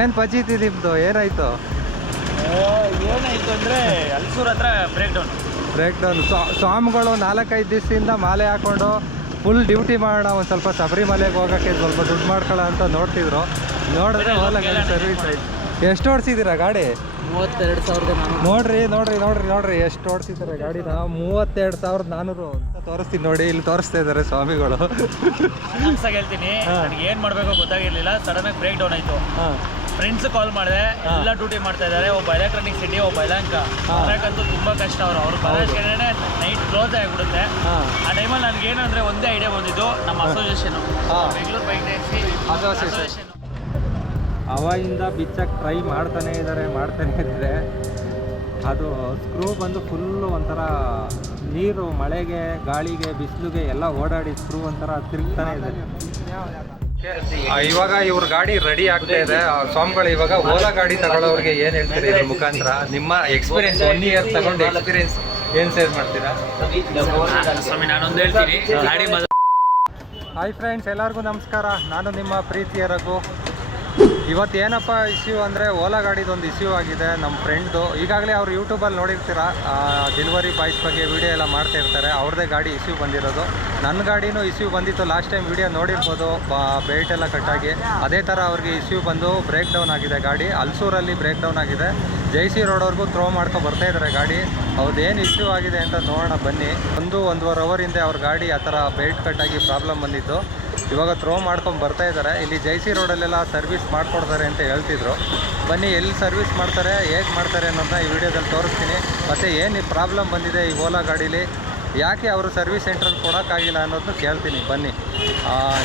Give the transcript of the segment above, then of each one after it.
ಏನು ಪಚೀತಿ ನಿಮ್ಮದು ಏನಾಯ್ತು? ಏನಾಯ್ತು ಅಂದ್ರೆ ಅಲ್ಸೂರ್ ಹತ್ರ ಬ್ರೇಕ್ ಡೌನ್ ಬ್ರೇಕ್ ಡೌನ್ ಸ್ವಾಮಿಗಳು ನಾಲ್ಕೈದು ದಿವಸದಿಂದ ಮಾಲೆ ಹಾಕೊಂಡು ಫುಲ್ ಡ್ಯೂಟಿ ಮಾಡೋಣ ಒಂದು ಸ್ವಲ್ಪ ಶಬರಿಮಲೆಗೆ ಹೋಗೋಕ್ಕೆ ಸ್ವಲ್ಪ ದುಡ್ಡು ಮಾಡ್ಕೊಳ್ಳೋ ಅಂತ ನೋಡ್ತಿದ್ರು. ನೋಡಿದ್ರೆ ಸರ್ವಿಸ್ ಎಷ್ಟು ಓಡಿಸಿದ್ದೀರಾ ಗಾಡಿ? ಮೂವತ್ತೆರಡು ಸಾವಿರದ ನೋಡ್ರಿ ನೋಡ್ರಿ ನೋಡ್ರಿ ನೋಡ್ರಿ ಎಷ್ಟು ಓಡಿಸಿದ್ದಾರೆ ಗಾಡಿನ? ಮೂವತ್ತೆರಡು ಸಾವಿರದ ನಾನೂರು ಅಂತ ತೋರಿಸ್ತೀನಿ ನೋಡಿ ಇಲ್ಲಿ ತೋರಿಸ್ತಾ ಇದ್ದಾರೆ ಸ್ವಾಮಿಗಳು. ಹೇಳ್ತೀನಿ ಏನು ಮಾಡಬೇಕು ಗೊತ್ತಾಗಿರಲಿಲ್ಲ ಸಡನ್ ಆಗಿ ಬ್ರೇಕ್ ಡೌನ್ ಆಯಿತು. ಹಾಂ. ಫ್ರೆಂಡ್ಸ್ ಕಾಲ್ ಮಾಡಿದೆ ಎಲ್ಲ ಡ್ಯೂಟಿ ಮಾಡ್ತಾ ಇದ್ದಾರೆ. ಒಬ್ಬ ಎಲೆಕ್ಟ್ರಾನಿಕ್ ಸಿಟಿ ಒಬ್ಬ ಯಲಹಂಕ ಹಾ. ಬರೋಕ್ಕಂತೂ ತುಂಬಾ ಕಷ್ಟ ಅವರು. ಅವ್ರು ಬರೋಷ್ಟೇ ನೈಟ್ ಕ್ಲೋಸ್ ಆಗಿಬಿಡುತ್ತೆ. ಆ ಟೈಮಲ್ಲಿ ನನಗೆ ಏನಂದ್ರೆ ಒಂದೇ ಐಡಿಯಾ ಬಂದಿದ್ದು ನಮ್ಮ association. Bengaluru bike taxi association ಅವಾಗಿಂದ ಬಿಚ್ಚಕ್ಕೆ ಟ್ರೈ ಮಾಡ್ತಾನೆ ಇದ್ದಾರೆ ಮಾಡ್ತಾನೆ ಇದ್ದಾರೆ ಅದು ಸ್ಕ್ರೂ ಬಂದು ಫುಲ್ಲು ಒಂಥರ ನೀರು ಮಳೆಗೆ ಗಾಳಿಗೆ ಬಿಸಿಲಿಗೆ ಎಲ್ಲ ಓಡಾಡಿ ಸ್ಕ್ರೂ ಒಂಥರ ತಿರುಗ್ತಾನೆ ಇದೆ. ಇವಾಗ ಇವ್ರ ಗಾಡಿ ರೆಡಿ ಆಗ್ತಾ ಇದೆ. ಆ ಸ್ವಾಮಿಗಳು ಇವಾಗ ಓಲಾ ಗಾಡಿ ತಗೊಳ್ಳೋರಿಗೆ ಏನು ಹೇಳ್ತೀರಿ ಇದ್ರ ಮುಖಾಂತರ? ನಿಮ್ಮ ಎಕ್ಸ್ಪೀರಿಯನ್ಸ್ ಒನ್ ಇಯರ್ ತಗೊಂಡು ಎಕ್ಸ್ಪೀರಿಯನ್ಸ್ ಏನು ಶೇರ್ ಮಾಡ್ತೀರಾ? ಸ್ವಾಮಿ ನಾನೊಂದು ಹೇಳ್ತೀನಿ. ಗಾಡಿ ಹಾಯ್ ಫ್ರೆಂಡ್ಸ್ ಎಲ್ಲರಿಗೂ ನಮಸ್ಕಾರ. ನಾನು ನಿಮ್ಮ ಪ್ರೀತಿಯ ರಘು. ಇವತ್ತು ಏನಪ್ಪ ಇಶ್ಯೂ ಅಂದರೆ ಓಲಾ ಗಾಡಿದೊಂದು ಇಶ್ಯೂ ಆಗಿದೆ ನಮ್ಮ ಫ್ರೆಂಡ್ದು ಈಗಾಗಲೇ ಅವ್ರು ಯೂಟ್ಯೂಬಲ್ಲಿ ನೋಡಿರ್ತೀರ ಡೆಲಿವರಿ ಬಾಯ್ಸ್ ಬಗ್ಗೆ ವಿಡಿಯೋ ಎಲ್ಲ ಮಾಡ್ತಾ ಇರ್ತಾರೆ, ಅವ್ರದ್ದೇ ಗಾಡಿ ಇಶ್ಯೂ ಬಂದಿರೋದು. ನನ್ನ ಗಾಡಿನೂ ಇಶ್ಯೂ ಬಂದಿತ್ತು ಲಾಸ್ಟ್ ಟೈಮ್ ವೀಡಿಯೋ ನೋಡಿರ್ಬೋದು ಬೆಲ್ಟ್ ಎಲ್ಲ ಕಟ್ಟಾಗಿ ಅದೇ ಥರ ಅವ್ರಿಗೆ ಇಶ್ಯೂ ಬಂದು ಬ್ರೇಕ್ ಡೌನ್ ಆಗಿದೆ ಗಾಡಿ. ಅಲ್ಸೂರಲ್ಲಿ ಬ್ರೇಕ್ ಡೌನ್ ಆಗಿದೆ. ಜೈಸಿ ರೋಡವ್ರಿಗೂ ಥ್ರೋ ಮಾಡ್ಕೊಂಡು ಬರ್ತಾ ಇದ್ದಾರೆ ಗಾಡಿ. ಅವ್ರದ್ದೇನು ಇಶ್ಯೂ ಆಗಿದೆ ಅಂತ ನೋಡೋಣ ಬನ್ನಿ. ಒಂದು, ಒಂದೂವರೆ ಅವರ್ ಹಿಂದೆ ಅವ್ರ ಗಾಡಿ ಆ ಥರ ಬೆಲ್ಟ್ ಕಟ್ಟಾಗಿ ಪ್ರಾಬ್ಲಮ್ ಬಂದಿತ್ತು. ಇವಾಗ ಥ್ರೋ ಮಾಡ್ಕೊಂಡು ಬರ್ತಾ ಇದ್ದಾರೆ ಇಲ್ಲಿ ಜೈಸಿ ರೋಡಲ್ಲೆಲ್ಲ ಸರ್ವಿಸ್ ಮಾಡಿಕೊಡ್ತಾರೆ ಅಂತ ಹೇಳ್ತಿದ್ರು. ಬನ್ನಿ, ಎಲ್ಲಿ ಸರ್ವಿಸ್ ಮಾಡ್ತಾರೆ, ಹೇಗೆ ಮಾಡ್ತಾರೆ ಅನ್ನೋದನ್ನ ಈ ವಿಡಿಯೋದಲ್ಲಿ ತೋರಿಸ್ತೀನಿ. ಮತ್ತು ಏನು ಪ್ರಾಬ್ಲಮ್ ಬಂದಿದೆ ಈ ಓಲಾ ಗಾಡೀಲಿ? ಯಾಕೆ ಅವರು ಸರ್ವಿಸ್ ಸೆಂಟ್ರಲ್ಲಿ ಕೊಡೋಕ್ಕಾಗಿಲ್ಲ ಅನ್ನೋದನ್ನ ಕೇಳ್ತೀನಿ. ಬನ್ನಿ.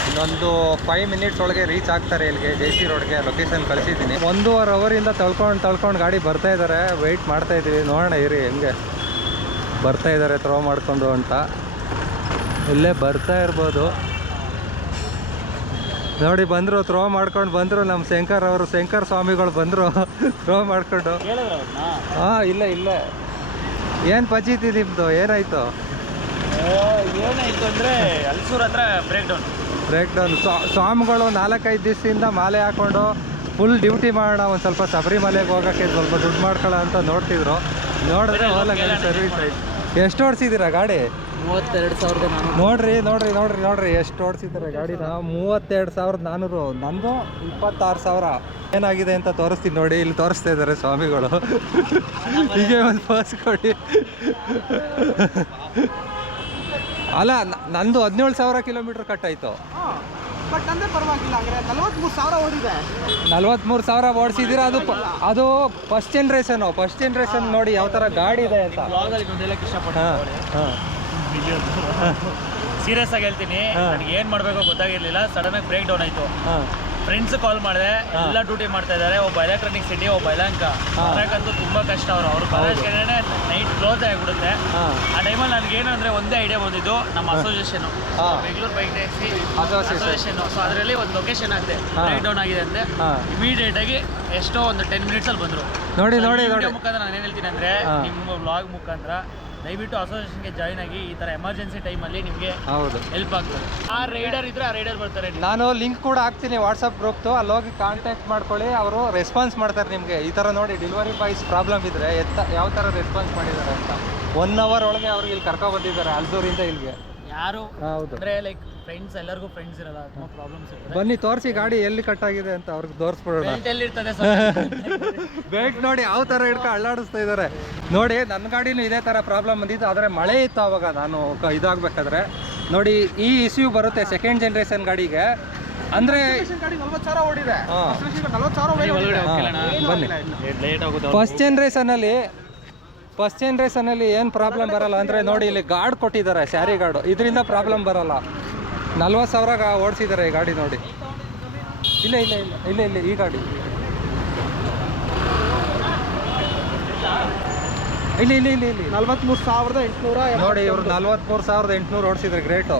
ಇನ್ನೊಂದು ಫೈವ್ ಮಿನಿಟ್ಸ್ ಒಳಗೆ ರೀಚ್ ಆಗ್ತಾರೆ ಇಲ್ಲಿಗೆ ಜೆ ಸಿ ರೋಡ್ಗೆ. ಲೊಕೇಶನ್ ಕಳಿಸಿದ್ದೀನಿ. ಒಂದೂವರೆ ಅವರಿಂದ ತಳ್ಕೊಂಡು ತಳ್ಕೊಂಡು ಗಾಡಿ ಬರ್ತಾ ಇದ್ದಾರೆ ವೆಯ್ಟ್ ಮಾಡ್ತಾ ಇದ್ದೀವಿ. ನೋಡೋಣ, ಇರಿ, ಹೆಂಗೆ ಬರ್ತಾ ಇದ್ದಾರೆ ಥ್ರೋ ಮಾಡಿಕೊಂಡು ಅಂತ. ಇಲ್ಲೇ ಬರ್ತಾ ಇರ್ಬೋದು. ನೋಡಿ ಬಂದರು ಥ್ರೋ ಮಾಡ್ಕೊಂಡು ಬಂದರು ನಮ್ಮ ಶಂಕರ್ ಅವರು ಶಂಕರ್ ಸ್ವಾಮಿಗಳು ಬಂದರು ಥ್ರೋ ಮಾಡ್ಕೊಂಡು. ಹಾಂ ಇಲ್ಲ ಇಲ್ಲ. ಏನು ಪಚೀತಿ ನಿಮ್ಮದು ಏನಾಯಿತು? ಏನಾಯ್ತು ಅಂದ್ರೆ ಹಲ್ಸೂರ್ ಹತ್ರ ಬ್ರೇಕ್ ಡೌನ್ ಬ್ರೇಕ್ ಡೌನ್ ಸ್ವಾಮಿಗಳು ನಾಲ್ಕೈದು ದಿವಸದಿಂದ ಮಾಲೆ ಹಾಕೊಂಡು ಫುಲ್ ಡ್ಯೂಟಿ ಮಾಡೋಣ ಒಂದು ಸ್ವಲ್ಪ ಶಬರಿಮಲೆಗೆ ಹೋಗೋಕ್ಕೆ ಸ್ವಲ್ಪ ದುಡ್ಡು ಮಾಡ್ಕೊಳ್ಳೋ ಅಂತ ನೋಡ್ತಿದ್ರು. ನೋಡಿದ್ರೆ ಹೋಲಕ್ಕೆ ಸರ್ವಿಸ್ ಆಯ್ತು. ಎಷ್ಟು ಓಡಿಸಿದ್ದೀರಾ ಗಾಡಿ? ಮೂವತ್ತೆರಡು ಸಾವಿರದ ನೋಡ್ರಿ ನೋಡ್ರಿ ನೋಡ್ರಿ ನೋಡ್ರಿ ಎಷ್ಟು ಓಡಿಸಿದ್ದಾರೆ ಗಾಡಿನ ಮೂವತ್ತೆರಡು ಸಾವಿರದ ನಾನೂರು. ನಂದು ಇಪ್ಪತ್ತಾರು ಸಾವಿರ. ಏನಾಗಿದೆ ಅಂತ ತೋರಿಸ್ತೀನಿ ನೋಡಿ ಇಲ್ಲಿ ತೋರಿಸ್ತಾ ಇದ್ದಾರೆ ಸ್ವಾಮಿಗಳು. ಹೀಗೆ ಒಂದು ಫಸ್ಟ್ ಕೊಡಿ. ಅಲ್ಲ ನಂದು ಹದಿನೇಳು ಸಾವಿರ ಕಿಲೋಮೀಟ್ರ್ ಕಟ್ಟಾಯ್ತು ಬಟ್ ಅಂದ್ರೆ ಪರವಾಗಿಲ್ಲ ಅಂದ್ರೆ ನಲವತ್ಮೂರು ಸಾವಿರ ಓಡಿದೆ. ನಲ್ವತ್ಮೂರು ಸಾವಿರ ಓಡಿಸಿದ್ದೀರಾ? ಅದು ಪ- ಅದು ಫಸ್ಟ್ ಜನ್ರೇಷನು ಫಸ್ಟ್ ಜನ್ರೇಷನ್ ನೋಡಿ ಯಾವ ಥರ ಗಾಡಿ ಇದೆ ಅಂತ. ಬ್ಲಾಗಲ್ಲಿ ಒಂದು ಹೇಳಕ್ಕೆ ಇಷ್ಟಪಡ್ತೀನಿ ಹಾಂ ಹಾಂ. ಸೀರಿಯಸ್ ಆಗಿ ಹೇಳ್ತೀನಿ. ಹಾ. ನನಗೆ ಏನ್ ಮಾಡ್ಬೇಕು ಗೊತ್ತಾಗಿರ್ಲಿಲ್ಲ. ಸಡನ್ ಆಗಿ ಬ್ರೇಕ್ ಡೌನ್ ಆಯ್ತು. ಹಾಂ. ಫ್ರೆಂಡ್ಸ್ ಕಾಲ್ ಮಾಡಿದೆ. ಎಲ್ಲ ಡ್ಯೂಟಿ ಮಾಡ್ತಾ ಇದ್ದಾರೆ ಒಬ್ಬ ಎಲೆಕ್ಟ್ರಾನಿಕ್ ಸಿಟಿ ಒಬ್ಬ ಯಲಹಂಕ ಅದಕ್ಕಂತೂ ತುಂಬಾ ಕಷ್ಟ ಅವರು ಅವ್ರು ಕಡೆ ನೈಟ್ ಕ್ಲೋಸ್ ಆಗಿಬಿಡುತ್ತೆ. ಆ ಟೈಮಲ್ಲಿ ನನ್ಗೆ ಏನು ಅಂದ್ರೆ ಒಂದೇ ಐಡಿಯಾ ಬಂದಿದ್ದು ನಮ್ಮ association Bengaluru bike taxi. Association so ಅದರಲ್ಲಿ ಒಂದು ಲೊಕೇಶನ್ ಆಗಿದೆ. ಬ್ರೇಕ್ ಡೌನ್ ಆಗಿದೆ ಅಂದ್ರೆ ಇಮಿಡಿಯೇಟ್ ಆಗಿ ಎಷ್ಟೋ ಒಂದು ಟೆನ್ ಮಿನಿಟ್ಸ್ ಅಲ್ಲಿ ಬಂದ್ರು. ನೋಡಿ ನೋಡಿ ಮುಖಾಂತರ ನಾನು ಏನ್ ಹೇಳ್ತೀನಿ ಅಂದ್ರೆ. ನಿಮ್ಮ ಬ್ಲಾಗ್ ಮುಖಾಂತರ ದಯವಿಟ್ಟು ಅಸೋಸಿಯೇಷನ್ಗೆ ಜಾಯ್ನ್ ಆಗಿ ಈ ತರ ಎಮರ್ಜೆನ್ಸಿ ಟೈಮಲ್ಲಿ ನಿಮಗೆ ಹೌದು. ಹೆಲ್ಪ್ ಆಗ್ತದೆ. ಆ ರೈಡರ್ ಇದ್ರೆ ಆ ರೈಡರ್ ಬರ್ತಾರೆ. ನಾನು ಲಿಂಕ್ ಕೂಡ ಹಾಕ್ತೀನಿ ವಾಟ್ಸಪ್ ಗ್ರೂಪ್ದು ಅಲ್ಲಿ ಹೋಗಿ ಕಾಂಟ್ಯಾಕ್ಟ್ ಮಾಡ್ಕೊಳ್ಳಿ. ಅವರು ರೆಸ್ಪಾನ್ಸ್ ಮಾಡ್ತಾರೆ ನಿಮಗೆ. ಈ ಥರ ನೋಡಿ ಡೆಲಿವರಿ ಬಾಯ್ಸ್ ಪ್ರಾಬ್ಲಮ್ ಇದ್ದರೆ ಎತ್ತ ಯಾವ ಥರ ರೆಸ್ಪಾನ್ಸ್ ಮಾಡಿದ್ದಾರೆ ಅಂತ. ಒನ್ ಅವರ್ ಒಳಗೆ ಅವ್ರಿಗೆ ಇಲ್ಲಿ ಕರ್ಕೊ ಬಂದಿದ್ದಾರೆ ಅಲ್ದೂರಿಂದ ಇಲ್ಲಿಗೆ. ಯಾರು ಹೌದು. ಅಂದರೆ ಲೈಕ್ ಫ್ರೆಂಡ್ಸ್ ಎಲ್ಲರಿಗೂ ಫ್ರೆಂಡ್ಸ್ ಇರಲ್ಲ ತುಂಬಾ ಪ್ರಾಬ್ಲಮ್ಸ್ ಇರ್ತದೆ. ಬನ್ನಿ ತೋರಿಸಿ ಗಾಡಿ ಎಲ್ಲಿ ಕಟ್ ಆಗಿದೆ ಅಂತ ಅವ್ರಿಗೆ ತೋರಿಸ್ಬಿಡೋಣ. ಬೆಲ್ಟ್ ಎಲ್ಲಿರ್ತದೆ ಬೇಟ್ ನೋಡಿ ಯಾವ ಥರ ಹಿಡ್ಕೊ ಅಳ್ಳಾಡಿಸ್ತಾ ಇದ್ದಾರೆ ನೋಡಿ ನನ್ನ ಗಾಡಿನೂ ಇದೇ ಥರ ಪ್ರಾಬ್ಲಮ್ ಬಂದಿತ್ತು ಆದರೆ ಮಳೆ ಇತ್ತು ಅವಾಗ. ನಾನು ಕ- ಇದಾಗಬೇಕಾದ್ರೆ. ನೋಡಿ ಈ ಇಶ್ಯೂ ಬರುತ್ತೆ ಸೆಕೆಂಡ್ ಜನ್ರೇಷನ್ ಗಾಡಿಗೆ. ಅಂದರೆ ಫಸ್ಟ್ ನಲ್ವತ್ತು ಸಾವಿರ ಓಡಿದೆ. ನಲ್ವತ್ತು ಸಾವಿರ ಒಳಗಡೆ ಬನ್ನಿ. ಲೇಟ್ ಆಗುತ್ತೆ ಫಸ್ಟ್ ಜನರೇಷನ್ ಫಸ್ಟ್ ಜನ್ರೇಷನಲ್ಲಿ ಏನು ಪ್ರಾಬ್ಲಮ್ ಬರಲ್ಲ. ಅಂದರೆ ನೋಡಿ ಇಲ್ಲಿ ಗಾರ್ಡ್ ಕೊಟ್ಟಿದ್ದಾರೆ ಸ್ಯಾರಿ ಗಾರ್ಡು ಇದರಿಂದ ಪ್ರಾಬ್ಲಮ್ ಬರಲ್ಲ. ನಲ್ವತ್ತು ಸಾವಿರ ಓಡಿಸಿದ್ದಾರೆ ಈ ಗಾಡಿ ನೋಡಿ. ಇಲ್ಲ ಇಲ್ಲ ಇಲ್ಲ ಇಲ್ಲ ಇಲ್ಲ ಈ ಗಾಡಿ. ಇಲ್ಲ ಇಲ್ಲ ಇಲ್ಲ ಇಲ್ಲಿ. ನಲ್ವತ್ಮೂರು ಸಾವಿರದ ಎಂಟುನೂರ ನೋಡಿ ಇವರು ನಲ್ವತ್ಮೂರು ಸಾವಿರದ ಎಂಟುನೂರು ಓಡಿಸಿದ್ರೆ ಗ್ರೇಟು.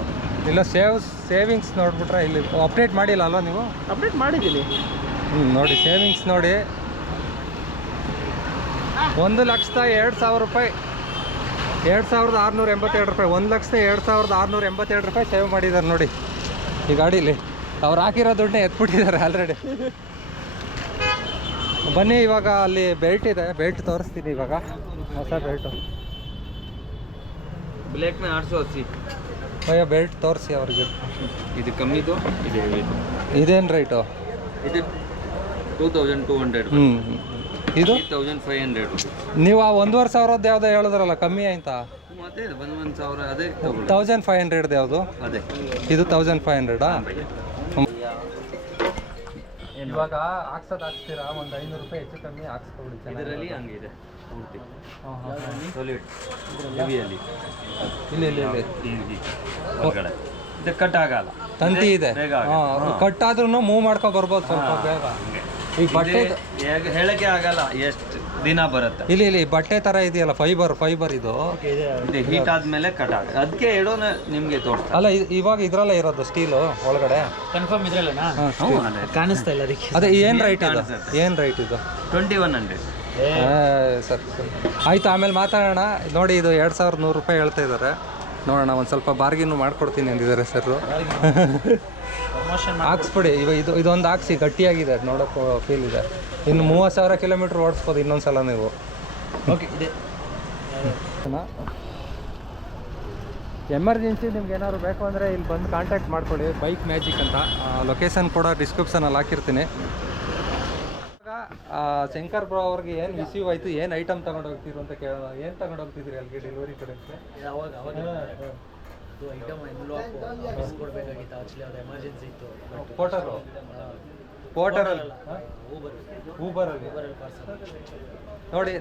ಇಲ್ಲ ಸೇವ್ ಸೇವಿಂಗ್ಸ್ ನೋಡ್ಬಿಟ್ರೆ ಇಲ್ಲಿ ಅಪ್ಡೇಟ್ ಮಾಡಿಲ್ಲ ಅಲ್ವಾ ನೀವು? ಅಪ್ಡೇಟ್ ಮಾಡಿದ್ದೀನಿ. ಹ್ಞೂ ನೋಡಿ ಸೇವಿಂಗ್ಸ್ ನೋಡಿ. ಒಂದು ಲಕ್ಷದ ಎರಡು ಸಾವಿರ ರೂಪಾಯಿ ಎರಡು ಸಾವಿರದ ಆರುನೂರ ಎಂಬತ್ತೆರಡು ರೂಪಾಯಿ ಒಂದು ಲಕ್ಷದ ಎರಡು ಸಾವಿರದ ಆರುನೂರ ಎಂಬತ್ತೆರಡು ರೂಪಾಯಿ ಸೇವ್ ಮಾಡಿದ್ದಾರೆ ನೋಡಿ. ಈ ಗಾಡೀಲಿ. ಅವ್ರು ಹಾಕಿರೋ ದುಡ್ಡನ್ನೇ ಎತ್ಬಿಟ್ಟಿದ್ದಾರೆ ಆಲ್ರೆಡಿ ಬನ್ನಿ ಇವಾಗ ಅಲ್ಲಿ ಬೆಲ್ಟ್ ಇದೆ. ಬೆಲ್ಟ್ ತೋರಿಸ್ತೀನಿ ಇವಾಗ. ಹೊಸ ಬೆಲ್ಟು ಬ್ಲೇಕ್ನ ಆಡಿಸಿ ಅಯ್ಯೋ ಬೆಲ್ಟ್ ತೋರಿಸಿ ಅವ್ರಿಗೆ. ಇದು ಕಮ್ಮಿದು ಇದೇನು ರೇಟು ಇದು ಟೂ ತೌಸಂಡ್ ಟೂ ಹಂಡ್ರೆಡ್ ಹ್ಞೂ ಇದು? ತೌಸಂಡ್ ಫೈವ್ ಹಂಡ್ರೆಡ್ ನೀವು ಆ ಒಂದೂವರೆ ಸಾವಿರದ್ದು ಯಾವ್ದು ಹೇಳಿದ್ರಲ್ಲ ಕಮ್ಮಿ ಅಂತ ಮತ್ತೆ ಒಂದು ಒಂದು ಸಾವಿರ ಅದೇ ತಗೊಳ್ಳಿ. ತೌಸಂಡ್ ಫೈವ್ ಹಂಡ್ರೆಡ್ ಯಾವುದು? ಅದೇ. ಇದು ತೌಸಂಡ್ ಫೈವ್ ಹಂಡ್ರೆಡಾ ಇವಾಗ ಹಾಕ್ಸೋದು ಹಾಕ್ತೀರಾ ಒಂದು ಐನೂರು ರೂಪಾಯಿ ಹೆಚ್ಚು ಕಮ್ಮಿ ಹಾಕ್ಸ್ಕೊಬಿಡಿ ಇದರಲ್ಲಿ ಹಂಗಿದೆ ಪೂರ್ತಿ. ಹಾಂ ಹಾಂ ಹೆವಿಯಲ್ಲಿ ಇಲ್ಲಿ ಇಲ್ಲಿ ಇಲ್ಲಿ. ಈ- ಈ ಇದು ಕಟ್ ಆಗಲ್ಲ. ತಂತಿ ಇದೆ. ಬೇಗ ಆಗುತ್ತೆ. ಹಾಂ ಕಟ್ ಆದ್ರೂ ಮೂವ್ ಮಾಡ್ಕೊ ಬರ್ಬೋದು ಸ್ವಲ್ಪ ಬೇಗ. ಈಗ ಬಟ್ಟೆ ಹೇಗೆ ಹೇಳಕ್ಕೆ ಆಗಲ್ಲ ಎಷ್ಟು ದಿನ ಬರುತ್ತೆ. ಇಲ್ಲಿ ಇಲ್ಲಿ ಬಟ್ಟೆ ತರ ಇದೆಯಲ್ಲ ಫೈಬರ್ ಫೈಬರ್ ಇದು. ಇದು ಹೀಟ್ ಆದ್ಮೇಲೆ ಕಟ್ ಆಗ ಅದಕ್ಕೆ ಹೇಳೋಣ ನಿಮಗೆ ತೋರಿಸ್ತಾರೆ ಅಲ್ಲ ಇ- ಇವಾಗ ಇದ್ರಲ್ಲ ಇರೋದು ಸ್ಟೀಲು ಒಳಗಡೆ? ಕನ್ಫರ್ಮ್ ಇದ್ರಲ್ಲನಾ? ಅದೇ. ಕಾಣಿಸ್ತಾ ಇಲ್ಲ ಅದಕ್ಕೆ. ಅದೇ ಏನ್ ರೈಟ್ ಇದು? ಕಾಣಿಸುತ್ತೆ. ಏನು ರೈಟ್ ಇದು? ಟ್ವೆಂಟಿ ಒನ್ ಹಂಡ್ರೆಡ್ ಸರಿ ಸರಿ. ಆಯ್ತು ಆಮೇಲೆ ಮಾತಾಡೋಣ. ನೋಡಿ ಇದು ಎರಡು ಸಾವಿರದ ನೂರು ರೂಪಾಯಿ ಹೇಳ್ತಾ ಇದ್ದಾರೆ. ನೋಡೋಣ ಒಂದು ಸ್ವಲ್ಪ ಬಾರ್ಗಿನ್ನು ಮಾಡ್ಕೊಡ್ತೀನಿ ಅಂದಿದ್ದಾರೆ ಸರ್ ಹಾಕ್ಸ್ಬಿಡಿ ಇವಾಗ ಇದು ಇದೊಂದು ಹಾಕ್ಸಿ ಗಟ್ಟಿಯಾಗಿದೆ ಅದು ನೋಡೋಕೆ ಫೀಲ್ ಇದೆ. ಇನ್ನು ಮೂವತ್ತು ಸಾವಿರ ಕಿಲೋಮೀಟ್ರ್ ಓಡಿಸ್ಬೋದು ಇನ್ನೊಂದು ಸಲ ನೀವು. ಓಕೆ ಇದೆ. ಎಮರ್ಜೆನ್ಸಿ ನಿಮ್ಗೆ ಏನಾದ್ರು ಬೇಕು ಅಂದರೆ ಇಲ್ಲಿ ಬಂದು ಕಾಂಟ್ಯಾಕ್ಟ್ ಮಾಡ್ಕೊಳ್ಳಿ ಬೈಕ್ ಮ್ಯಾಜಿಕ್ ಅಂತ. ಲೊಕೇಶನ್ ಕೂಡ ಡಿಸ್ಕ್ರಿಪ್ಷನಲ್ಲಿ ಹಾಕಿರ್ತೀನಿ. ಶಂಕರ್ ಬ್ರೋ ಅವ್ರಿಗೆ ಏನು ರಿಸೀವ್ ಆಯ್ತು? ಏನು ಐಟಮ್ ತಗೊಂಡು ಹೋಗ್ತಿದ್ರು ಅಂತ ಕೇಳೋಣ. ಏನು ತಗೊಂಡು ಹೋಗ್ತಿದ್ರಿ ಅಲ್ಲಿಗೆ ಡೆಲಿವರಿ ಕಡೆ ಅವಾಗ ಅವಾಗ ಐಟಮ್ ಕೊಡಬೇಕಾಗಿತ್ತು ಆಕ್ಚುಲಿ ಅದು ಎಮರ್ಜೆನ್ಸಿ ಇತ್ತು. ಪೋಟರು ಊಬರ್ ಊಬರಲ್ಲಿ ನೋಡಿ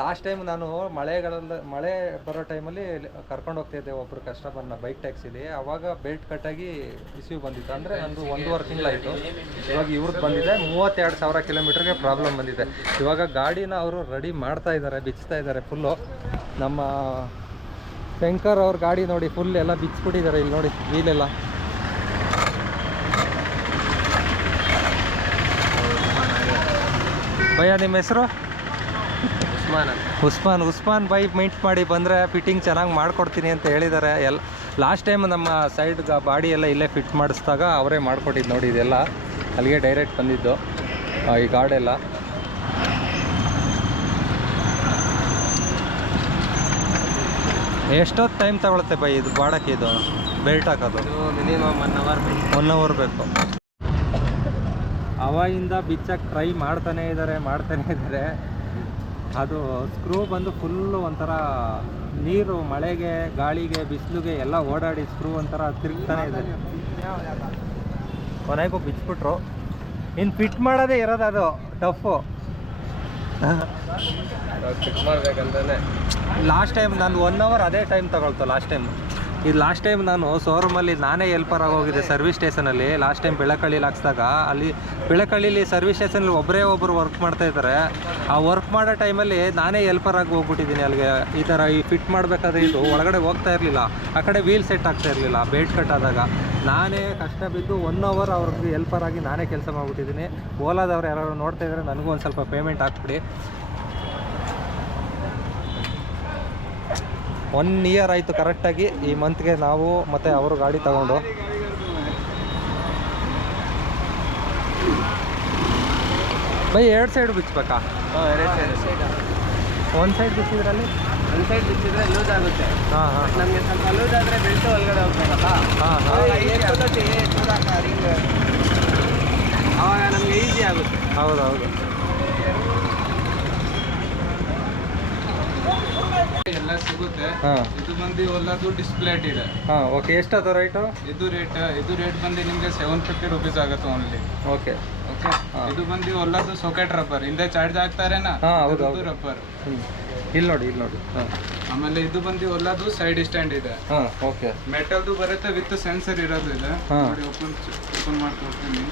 ಲಾಸ್ಟ್ ಟೈಮ್ ನಾನು ಮಳೆಗಳಲ್ಲಿ ಮಳೆ ಬರೋ ಟೈಮಲ್ಲಿ ಕರ್ಕೊಂಡು ಹೋಗ್ತಿದ್ದೆ ಒಬ್ಬರು ಕಸ್ಟಮರ್ನ ಬೈಕ್ ಟ್ಯಾಕ್ಸಿಲಿ ಅವಾಗ ಬೆಲ್ಟ್ ಕಟ್ಟಾಗಿ ರಿಸೀವ್ ಬಂದಿತ್ತು. ಅಂದರೆ ನಂದು ಒಂದೂವರೆ ತಿಂಗಳಾಯಿತು ಇವಾಗ ಇವ್ರದ್ದು ಬಂದಿದೆ. ಮೂವತ್ತೆರಡು ಸಾವಿರ ಕಿಲೋಮೀಟ್ರಿಗೆ ಪ್ರಾಬ್ಲಮ್ ಬಂದಿದೆ. ಇವಾಗ ಗಾಡಿನ ಅವರು ರೆಡಿ ಮಾಡ್ತಾ ಇದ್ದಾರೆ ಬಿಚ್ತಾ ಇದ್ದಾರೆ ಫುಲ್ಲು ನಮ್ಮ ಶಂಕರ್ ಅವ್ರ ಗಾಡಿ ನೋಡಿ ಫುಲ್ ಎಲ್ಲ ಬಿಚ್ಚಿಬಿಟ್ಟಿದ್ದಾರೆ ಇಲ್ಲಿ ನೋಡಿ ವೀಲೆಲ್ಲ ಭಯ್ಯ ನಿಮ್ಮ ಹೆಸರು? ಉಸ್ಮಾನ್. ಉಸ್ಮಾನ್ ಉಸ್ಮಾನ್ ಬೈ ಮೀಟ್ ಮಾಡಿ ಬಂದರೆ ಫಿಟ್ಟಿಂಗ್ ಚೆನ್ನಾಗಿ ಮಾಡ್ಕೊಡ್ತೀನಿ ಅಂತ ಹೇಳಿದ್ದಾರೆ ಎಲ್ಲ ಲಾಸ್ಟ್ ಟೈಮ್ ನಮ್ಮ ಸೈಡ್ ಬಾಡಿ ಎಲ್ಲ ಇಲ್ಲೇ ಫಿಟ್ ಮಾಡಿಸ್ದಾಗ ಅವರೇ ಮಾಡಿಕೊಟ್ಟಿದ್ದು ನೋಡಿ ಇದೆಲ್ಲ. ಅಲ್ಲಿಗೆ ಡೈರೆಕ್ಟ್ ಬಂದಿದ್ದು ಈ ಗಾಡೆಲ್ಲ ಎಷ್ಟೊತ್ತು ಟೈಮ್ ತಗೊಳುತ್ತೆ ಬೈ ಇದು ಬಾಡಕ್ಕೆ ಇದು? ಬೆಲ್ಟ್ ಹಾಕೋದು? Minimum one hour one hour ಬೇಕು. ಅವಾಗಿಂದ ಬಿಚ್ಚಕ್ಕೆ ಟ್ರೈ ಮಾಡ್ತಾನೆ ಇದ್ದಾರೆ ಮಾಡ್ತಾನೆ ಇದ್ದಾರೆ ಅದು ಸ್ಕ್ರೂ ಬಂದು ಫುಲ್ಲು ಒಂಥರ ನೀರು ಮಳೆಗೆ ಗಾಳಿಗೆ ಬಿಸಿಲಿಗೆ ಎಲ್ಲ ಓಡಾಡಿ ಸ್ಕ್ರೂ ಒಂಥರ ತಿರುಗ್ತಾನೆ ಇದೆ. ಕೊನೆಗೂ ಬಿಚ್ಚಿಬಿಟ್ರು. ಇನ್ನು ಫಿಟ್ ಮಾಡೋದೇ ಇರೋದು ಅದು ಟಫು ಫಿಟ್ ಮಾಡ್ಬೇಕಂತಾನೆ. ಲಾಸ್ಟ್ ಟೈಮ್ ನಾನು ಒನ್ ಅವರ್ ಅದೇ ಟೈಮ್ ತಗೊಳ್ತು ಲಾಸ್ಟ್ ಟೈಮ್ ಇದು ಲಾಸ್ಟ್ ಟೈಮ್ ನಾನು ಶೋರೂಮಲ್ಲಿ ನಾನೇ ಹೆಲ್ಪರ್ ಹೋಗಿದ್ದೆ ಸರ್ವಿಸ್ ಸ್ಟೇಷನಲ್ಲಿ ಲಾಸ್ಟ್ ಟೈಮ್ ಬೆಳಕಳ್ಳಿಲಿ ಹಾಕ್ಸಿದಾಗ, ಅಲ್ಲಿ ಬೆಳಕಳ್ಳಿಲಿ ಸರ್ವಿಸ್ ಸ್ಟೇಷನಲ್ಲಿ ಒಬ್ಬರೇ ಒಬ್ಬರು ವರ್ಕ್ ಮಾಡ್ತಾ ಇದ್ದಾರೆ. ಆ ವರ್ಕ್ ಮಾಡೋ ಟೈಮಲ್ಲಿ ನಾನೇ ಹೆಲ್ಪರ್ ಆಗಿ ಹೋಗ್ಬಿಟ್ಟಿದ್ದೀನಿ ಅಲ್ಲಿಗೆ. ಈ ಥರ ಈ ಫಿಟ್ ಮಾಡಬೇಕಾದ್ರೆ ಇದು ಒಳಗಡೆ ಹೋಗ್ತಾ ಇರಲಿಲ್ಲ. ಆ ಕಡೆ ವೀಲ್ ಸೆಟ್ ಆಗ್ತಾ ಇರಲಿಲ್ಲ ಬೇಟ್ ಕಟ್ ಆದಾಗ. ನಾನೇ ಕಷ್ಟ ಬಿದ್ದು ಒನ್ ಅವರ್ ಅವ್ರಿಗೆ ಹೆಲ್ಪರ್ ಆಗಿ ನಾನೇ ಕೆಲಸ ಮಾಡಿಬಿಟ್ಟಿದ್ದೀನಿ. ಓಲಾದವ್ರು ಯಾರು ನೋಡ್ತಾ ಇದ್ದಾರೆ ನನಗೂ ಒಂದು ಸ್ವಲ್ಪ ಪೇಮೆಂಟ್ ಹಾಕ್ಬಿಡಿ. ಒನ್ ಇಯರ್ ಆಯಿತು ಕರೆಕ್ಟಾಗಿ ಈ ಮಂತ್ಗೆ ನಾವು ಮತ್ತು ಅವರು ಗಾಡಿ ತಗೊಂಡು. ಬೈ ಎರಡು ಸೈಡ್ ಬಿಚ್ಚಬೇಕಾ ಒಂದು ಸೈಡ್ ಬಿಚ್ಚಿದ್ರಲ್ಲಿ? ಒಂದು ಸೈಡ್ ಬಿಚ್ಚಿದ್ರೆ ಲೂಸ್ ಆಗುತ್ತೆ. ಹಾಂ ಹಾಂ ನಮಗೆ ಸ್ವಲ್ಪ ಲೂಸ್ ಆದರೆ ಬೆಲ್ಟ್ ಒಳಗಡೆ ಹೋಗ್ಬೇಕಲ್ಲ? ಹಾಂ ಹಾಂ. ಅವಾಗ ನಮಗೆ ಈಸಿ ಆಗುತ್ತೆ. ಹೌದು ಎಲ್ಲ ಸಿಗುತ್ತೆ. ಹಾಂ. ಇದು ಬಂದು ಒಲ್ಲದು ಡಿಸ್ಪ್ಲೇಟ್ ಇದೆ. ಓಕೆ ಓಕೆ ಅದ ರೈಟು ಇದು ರೇಟ್ ಇದು ರೇಟ್ ಬಂದು ನಿಮಗೆ ಸೆವೆನ್ ಫಿಫ್ಟಿ ರುಪೀಸ್ ಆಗುತ್ತೆ ಓನ್ಲಿ ಓಕೆ ಓಕೆ. ಇದು ಬಂದು ಒಲ್ಲದು ಸಾಕೆಟ್ ರಬ್ಬರ್ ಹಿಂದೆ ಚಾರ್ಜ್ ಆಗ್ತಾರೇನಾ ಹಾ, ಹೌದು, ಹೌದು. ರಬ್ಬರ್ ಇಲ್ಲಿ ನೋಡಿ ಇಲ್ಲಿ ನೋಡಿ. ಹಾಂ. ಆಮೇಲೆ ಇದು ಬಂದು ಒಲ್ಲದು ಸೈಡ್ ಸ್ಟ್ಯಾಂಡ್ ಇದೆ. ಹಾಂ ಓಕೆ ಮೆಟಲ್ದು ಬರುತ್ತೆ ವಿತ್ ಸೆನ್ಸರ್ ಇರೋದು ಇದೆ. ಹಾ. ನೋಡಿ ಓಪನ್ ಓಪನ್ ಮಾಡ್ಕೊಡ್ತೀನಿ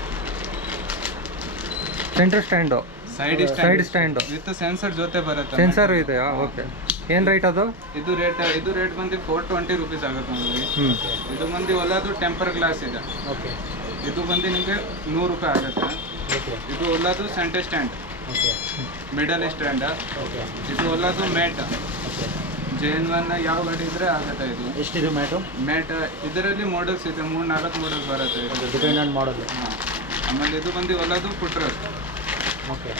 centre stand side stand stand with sensor ಜೊತೆ ಬರುತ್ತೆ ಸೆನ್ಸರ್ ಇದೆಯಾ? ಓಕೆ ಏನು ರೇಟ್ ಅದು? ಇದು ರೇಟ್ ಇದು ರೇಟ್ ಬಂದು ಫೋರ್ ಟ್ವೆಂಟಿ ರುಪೀಸ್ ಆಗುತ್ತೆ ನಮಗೆ ಹ್ಞೂ ಇದು ಬಂದು ಒಲ್ಲದು ಟೆಂಪರ್ ಗ್ಲಾಸ್ ಇದೆ. ಓಕೆ ಇದು ಬಂದು ನಿಮಗೆ ನೂರು ರೂಪಾಯಿ ಆಗುತ್ತೆ. ಇದು ಒಲ್ಲದು centre stand okay middle stand ಇದು ಒಲ್ಲದು ಮ್ಯಾಟ್ ಜೆ ಎನ್ ಒನ್ ಯಾವ ಗಾಡಿ ಇದ್ರೆ ಆಗುತ್ತೆ ಇದು. ಎಷ್ಟಿದೆ ಮ್ಯಾಟು ಮ್ಯಾಟ್ ಇದರಲ್ಲಿ ಮಾಡಲ್ಸ್ ಇದೆ ಮೂರು ನಾಲ್ಕು ಮಾಡಲ್ಸ್ ಬರುತ್ತೆ ಇದು. Depend on model. ಆಮೇಲೆ ಇದು ಬಂದು ಒಲ್ಲದು ಫುಟ್ರಸ್ ಓಕೆ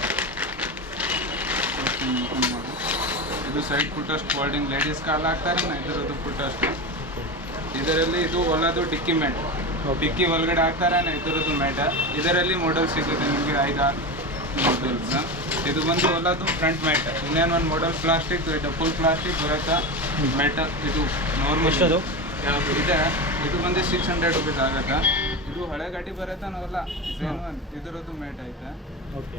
ಇದು ಸೈಡ್ ಫುಟಸ್ಟ್ ಫೋಲ್ಡಿಂಗ್ ಲೇಡೀಸ್ ಕಾಲ್ ಹಾಕ್ತಾರೆ ಇದರದ್ದು ಫುಟಸ್ಟ್ ಇದರಲ್ಲಿ ಇದು ಒಲದು ಡಿಕ್ಕಿ ಮ್ಯಾಟ್ ಡಿಕ್ಕಿ ಒಳಗಡೆ ಹಾಕ್ತಾರೆ ಇದರದ್ದು ಮ್ಯಾಟ ಇದರಲ್ಲಿ ಮಾಡೆಲ್ ಸಿಗುತ್ತೆ ನಿಮಗೆ ಐದಾರು ಮಾಡಲ್ಸ್ ಇದು ಬಂದು ಒಲದು ಫ್ರಂಟ್ ಮ್ಯಾಟ್ ಇನ್ನೇನು ಒಂದು ಮಾಡೆಲ್ ಪ್ಲಾಸ್ಟಿಕ್ ಇದು ಫುಲ್ ಪ್ಲಾಸ್ಟಿಕ್ ಬರುತ್ತೆ? ಮ್ಯಾಟ್ ಇದು ನಾರ್ಮಲ್ ಇದೆ. ಇದು ಬಂದು ಸಿಕ್ಸ್ ಹಂಡ್ರೆಡ್ ರುಪೀಸ್ ಆಗುತ್ತೆ? ಇದು ಹಳೆ ಗಾಡಿ ಬರುತ್ತೆ ನಾವಲ್ಲ ಇದರದ್ದು ಮ್ಯಾಟ್ ಐತೆ.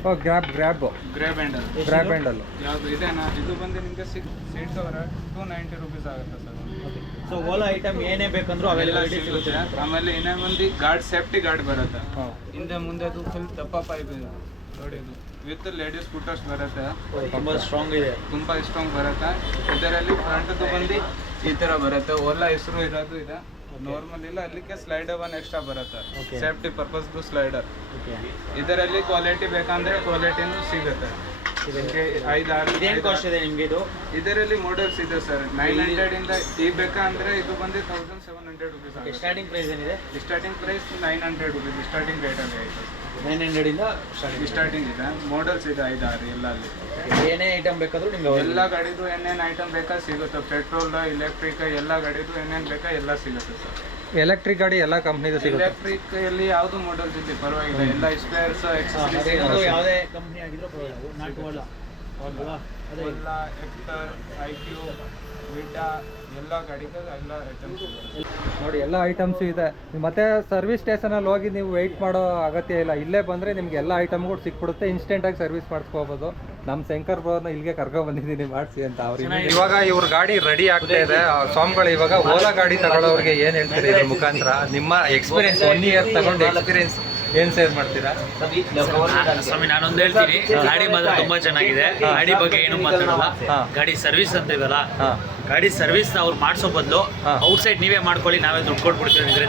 ಓ ಗ್ರ್ಯಾಬ್ ಗ್ರ್ಯಾಬ್ ಗ್ರೇ ಬ್ಯಾಂಡಲ್ ಗ್ರ್ಯಾಬ್ ಹ್ಯಾಂಡಲ್ ಯಾವುದು ಇದೆನಾ? ಇದು ಬಂದು ನಿಮಗೆ six seat cover two ninety rupees ಆಗುತ್ತೆ ಸರ್ ಸೊ ಓಲಾ ಐಟಮ್ ಏನೇ ಬೇಕಂದ್ರೂ ಅವೆಲ್ಲ ಸಿಗುತ್ತೆ. ಆಮೇಲೆ ಇನ್ನೇ ಒಂದು ಗಾರ್ಡ್ ಸೇಫ್ಟಿ ಗಾರ್ಡ್ ಬರುತ್ತೆ. ಹಿಂದೆ ಮುಂದೆ ಅದು ಫುಲ್ ದಪ್ಪ ಪೈಪ್ ಇದೆ. ನೋಡಿ ಇದು. ವಿತ್ ಲೇಡೀಸ್ ಸ್ಕೂಟರ್ಸ್ ಬರುತ್ತೆ. ತುಂಬಾ ಸ್ಟ್ರಾಂಗ್ ಇದೆ. ತುಂಬಾ ಸ್ಟ್ರಾಂಗ್ ಬರುತ್ತೆ. ಇದರಲ್ಲಿ ಫ್ರಂಟ್ ಬಂದು ಈ ತರ ಬರುತ್ತೆ. ಓಲಾ ಹೆಸರು ಇರೋದು ಇದೆ. ನಾರ್ಮಲ್ ಇಲ್ಲ ಅಲ್ಲಿಗೆ ಸ್ಲೈಡರ್ ಒನ್ ಎಕ್ಸ್ಟ್ರಾ ಬರುತ್ತೆ. ಸೇಫ್ಟಿ ಪರ್ಪಸ್ದು ಸ್ಲೈಡರ್ ಇದರಲ್ಲಿ ಕ್ವಾಲಿಟಿ ಬೇಕಂದ್ರೆ ಕ್ವಾಲಿಟಿನೂ ಸಿಗುತ್ತೆ. ಇದೇನು ಕಾಸ್ಟ್ ಇದೆ ನಿಮಗೆ ಇದು? ಇದರಲ್ಲಿ ಮಾಡೆಲ್ಸ್ ಇದೆ ಸರ್. ನೈನ್ ಹಂಡ್ರೆಡ್ ಇಂದ ಈ ಬೇಕಂದ್ರೆ ಇದು ಬಂದು thousand seven hundred rupees starting price ಏನಿದೆ? Starting price nine hundred rupees starting rate ಅಲ್ಲಿ ಆಯ್ತು ನೈನ್ ಹಂಡ್ರೆಡಿಂದ ಸ್ಟಾರ್ಟಿಂಗ್ ಸ್ಟಾರ್ಟಿಂಗ್ ಇದೆ. ಮಾಡೆಲ್ಸ್ ಇದೆ ಐದಾರು ಎಲ್ಲ ಅಲ್ಲಿ ಏನೇ ಐಟಮ್ ಬೇಕಾದರೂ ನಿಮ್ಗೆ ಎಲ್ಲ ಗಾಡಿದು ಏನೇನು ಐಟಮ್ ಬೇಕಾ ಸಿಗುತ್ತೆ. ಪೆಟ್ರೋಲ್ ಎಲೆಕ್ಟ್ರಿಕ್ ಎಲ್ಲ ಗಾಡಿದು ಏನೇನು ಬೇಕಾ ಎಲ್ಲ ಸಿಗುತ್ತೆ ಸರ್. ಎಲೆಕ್ಟ್ರಿಕ್ ಗಾಡಿ ಎಲ್ಲ ಕಂಪ್ನಿದು ಸಿಗುತ್ತೆ. ಎಲೆಕ್ಟ್ರಿಕ್ ಅಲ್ಲಿ ಯಾವುದು ಮಾಡೆಲ್ಸ್ ಇದೆ? ಪರವಾಗಿಲ್ಲ. ಎಲ್ಲ ಸ್ಪೇರ್ಸ್ ಯಾವುದೇ ಕಂಪ್ನಿ ಆಗಿದ್ರು ಪರವಾಗಿಲ್ಲ. ಎಲ್ಲ ಎಕ್ಟರ್ ಐ ಕ್ಯೂ ವಿಟಾ ಎಲ್ಲ ಗಾಡಿಗೆ ಎಲ್ಲ ಐಟಮ್ಸ್ ನೋಡಿ ಎಲ್ಲ ಐಟಮ್ಸು ಇದೆ. ಮತ್ತೆ ಸರ್ವಿಸ್ ಸ್ಟೇಷನಲ್ಲಿ ಹೋಗಿ ನೀವು ವೆಯ್ಟ್ ಮಾಡೋ ಅಗತ್ಯ ಇಲ್ಲ. ಇಲ್ಲೇ ಬಂದರೆ ನಿಮ್ಗೆ ಎಲ್ಲ ಐಟಮ್ಗಳು ಸಿಕ್ಬಿಡುತ್ತೆ. ಇನ್ಸ್ಟೆಂಟಾಗಿ ಸರ್ವಿಸ್ ಮಾಡಿಸ್ಕೋಬೋದು. ನಮ್ಮ ಶಂಕರ್ ಬ್ರೋನ ಇಲ್ಲಿಗೆ ಕರ್ಕೊ ಬಂದಿದ್ದೀನಿ. ಮಾಡಿಸಿ ಅಂತ ಅವ್ರಿಗೆ ಇವಾಗ ಇವ್ರ ಗಾಡಿ ರೆಡಿ ಆಗ್ತಾ ಇದೆ. ಆ ಸ್ವಾಮಿಗಳು ಇವಾಗ ಓಲಾ ಗಾಡಿ ತಗೊಳ್ಳೋರಿಗೆ ಏನು ಹೇಳ್ತೀರಿ ಇದ್ರ ಮುಖಾಂತರ? ನಿಮ್ಮ ಎಕ್ಸ್ಪೀರಿಯನ್ಸ್ ಒನ್ ಇಯರ್ ತಗೊಂಡು ಎಕ್ಸ್ಪೀರಿಯನ್ಸ್ ಏನು ಸೇಲ್ ಮಾಡ್ತೀರಾ? ಸ್ವಾಮಿ ನಾನೊಂದು ಹೇಳ್ತೀನಿ. ಗಾಡಿ ಮಾತ್ರ ತುಂಬಾ ಚೆನ್ನಾಗಿದೆ. ಗಾಡಿ ಬಗ್ಗೆ ಏನು ಮಾತಾಡಲ್ಲ. ಗಾಡಿ ಸರ್ವಿಸ್ ಅಂತ ಇದಲ್ಲ. ಗಾಡಿ ಸರ್ವಿಸ್ ಅವ್ರು ಮಾಡಿಸೋ ಬದಲು ಔಟ್ಸೈಡ್ ಔಟ್ ಸೈಡ್ ನೀವೇ ಮಾಡ್ಕೊಳ್ಳಿ ನಾವೇ ದುಡ್ಡು ಕೊಟ್ಬಿಡ್ತೀವಿ ಅಂದ್ರೆ.